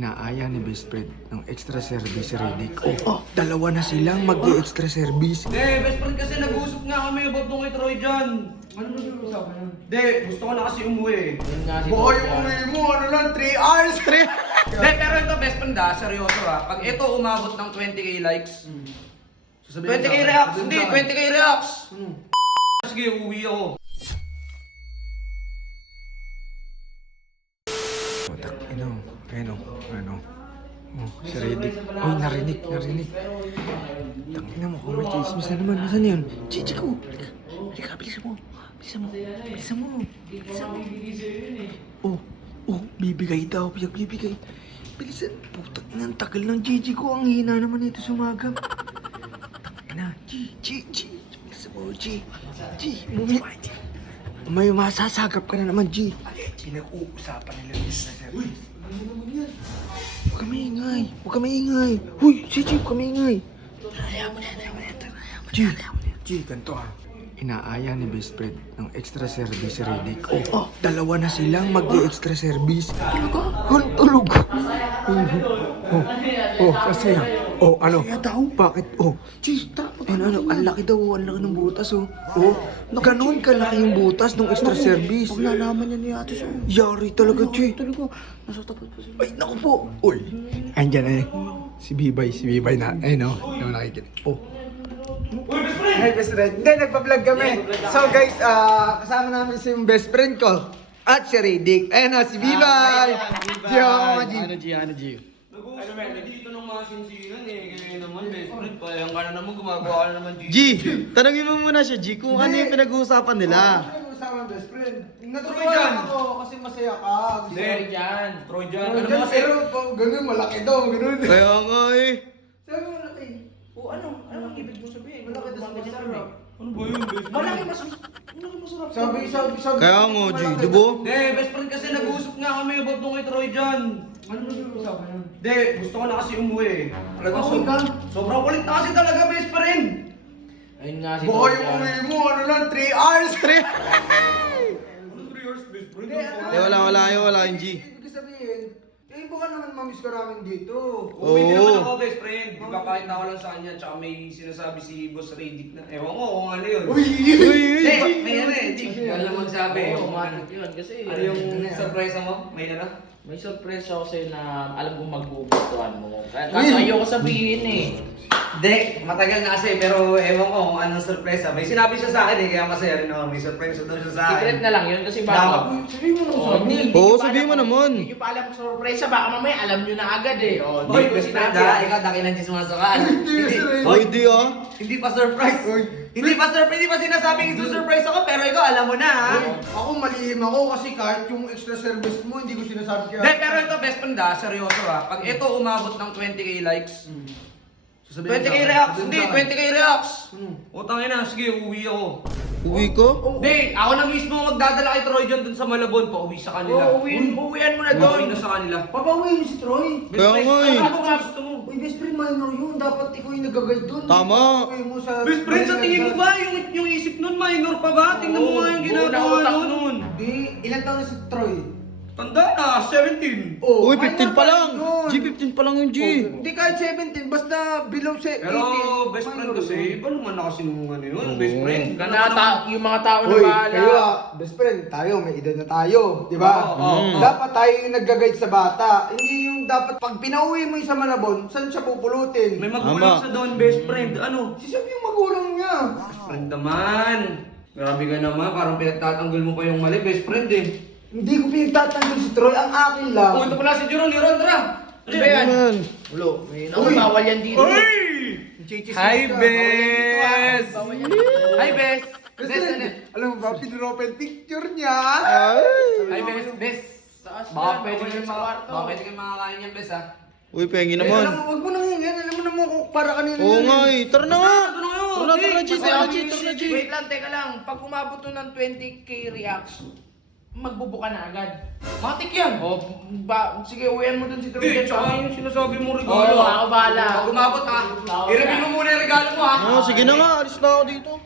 Inaaya ni best friend ng extra service Redick. Dalawa na silang mag-extra service. Best friend kasi nag-uusap nga kami about nung kay Troy dyan. Ano ba yung usapan yan? Gusto ko na kasi umuwi. Boy, umuwi mo, ano lang, 3 hours? Pero ito best friend seryoso Pag ito umabot ng 20k likes, 20k reacts, hindi, 20k reacts. Sige, uuwi ako. Ano? Si Redick. Narinig. Tangina mo, kung may chismis na naman. Nasaan yun? Chichi ko! Halika, bilisan mo. Bibigay daw. Bibigay. Bilisan. Putak na, ang tagal ng Gigi ko. Ang hina naman ito sumagap. Tangina. G. Bilisan mo, G. May masasagap ka na naman, G. Pinag-uusapan nila yung extra service. Huwag ka maingay. Huy, si G, huwag ka maingay. G, ganito Inaaya ni best friend ng extra service Redick. Dalawa na silang mag-extra service. Tulog. Sasaya. Ano? Sasaya daw? Bakit? G, ang laki daw. Ang laki ng butas, Ganon kalaki yung butas ng extra service. Pag nalaman niya ni ate siya. Yari talaga, G. Nasa tapat pa siya. Ay, naku po! Uy! Andyan Si Bibay na. Yung nakikita. Hey, best friend. Hindi, nagpa-vlog kami. So guys, kasama namin si yung best friend ko. At si Redick. Ayun si Bibay. Ano, G? Nag-uusap dito ng mga sinsinan Kaya naman best friend, payang ka na naman, gumagawa ka na naman dito. G, tanongin mo muna siya, G, kung ano yung pinag-uusapan nila. Pinag-uusapan best friend. Troy Natutuwa dyan. ako kasi masaya ka. Troy dyan. Ano Dyan, ba kasi? pero ganun, malaki daw. Ganun. Kaya nga Sabi mo malaki. Ano ang ibig mo sabihin? Malaki daw masarap. Ano ba yun, best friend? Malaki masarap. Sabi. Kaya nga, G, diba? Best friend kasi nag-uusap nga kami about nung kay Troy dyan. Ano ba yung usapan yan? Gusto ko na kasi umuwi. Talagang Pauwi ka? sobrang kulit na kasi talaga, best friend. Ayun nga si Boy, Troy umuwi mo, ano lang, 3 hours? Ano 3 years, best friend? Wala yung G. Ibig sabihin, baka naman mamiss ka namin dito. Umuwi din naman ako, best friend. Papakita ko lang sa kanya, tsaka may sinasabi si Boss Redick na, ewan ko kung ano yun. May ano di. Wala lang magsabi. Automatic yun kasi Ano yung surprise mo? May ano? may surprise ako sa'yo na alam kong magbubutuhan mo. Kaso ayoko sabihin Hindi, matagal na kasi, pero ewan ko kung anong surprise. May sinabi siya sa akin kaya masaya rin ako. May surprise daw siya sa akin. Secret na lang yun kasi baka... Sabihin mo nung sabi. Oo, sabihin mo naman. Hindi nyo pa alam kung surprise siya, baka mamaya alam nyo na agad Oh, Hoy, best friend ikaw dakilan si sumasakan. Hindi Hindi pa surprise. Hindi pa sinasabing surprise ako, pero ikaw alam mo na Ako malihim ako kasi kahit yung extra service mo, hindi ko sinasabi kaya. Pero ito best friend seryoso Pag ito umabot ng 20k likes, 20k reacts, hindi, 20k reacts. Utangin na, sige, uuwi ako. Uwi ko? Hindi, ako na mismo magdadala kay Troy dyan dun sa Malabon, pauwi sa kanila. uwian mo na Pauwi doon. na sa kanila. Papauwiin si Troy. Kaya nga Ano ba gusto mo? Uy, best friend, minor yun. Dapat ikaw yung nag-guide dun. Tama. Uwi mo sa... Best friend, sa tingin mo ba yung isip nun, minor pa ba? Tingnan mo nga yung ginagawa nun. Di, ilan taon na si Troy? Tanda na, 17. Uy, minor 15 pa lang. yun. G, 15 pa lang yung G. Hindi kahit 17, basta below 18. Pero best friend kasi, iba naman na kasi nung ano yun, best friend. Yung mga tao na Uy, bahala. kayo best friend, tayo, may edad na tayo, di ba? Dapat tayo yung nag-guide sa bata. Hindi yung dapat pag pinauwi mo yung sa Malabon, saan siya pupulutin? May magulang Tama. sa doon, best friend. Ano? Sisabi yung magulang niya. Best friend naman. Grabe ka naman, parang pinagtatanggol mo pa yung mali, best friend Hindi ko pinagtatanggol si Troy, ang akin lang. Ito pala si Jeron, tara. Ano ba yan? Ayan. Ulo, may bawal yan dito. Hi, Bes! Hi, Bes! Kasi, alam mo ba, pinropen picture niya. Hi, Bes! Bes! Baka pwede kayo makakain niyan, Bes, ha? Uy, pengi Alam naman. mo, wag mo nang hingyan. Alam mo naman kung para kanina. Oo nga Tara na nga. Ito na kayo! Tara na, G. Tara na, G. Wait lang, teka lang. Pag umabot to ng 20k reacts, magbubuka na agad. Matik yan! Sige, uwian mo dun si Troy. Hindi, tsaka yung sinasabi mo regalo. Oo, ako bahala. Pag umabot, ha? I-review mo muna yung regalo mo, ha? Sige na nga, alis na ako dito.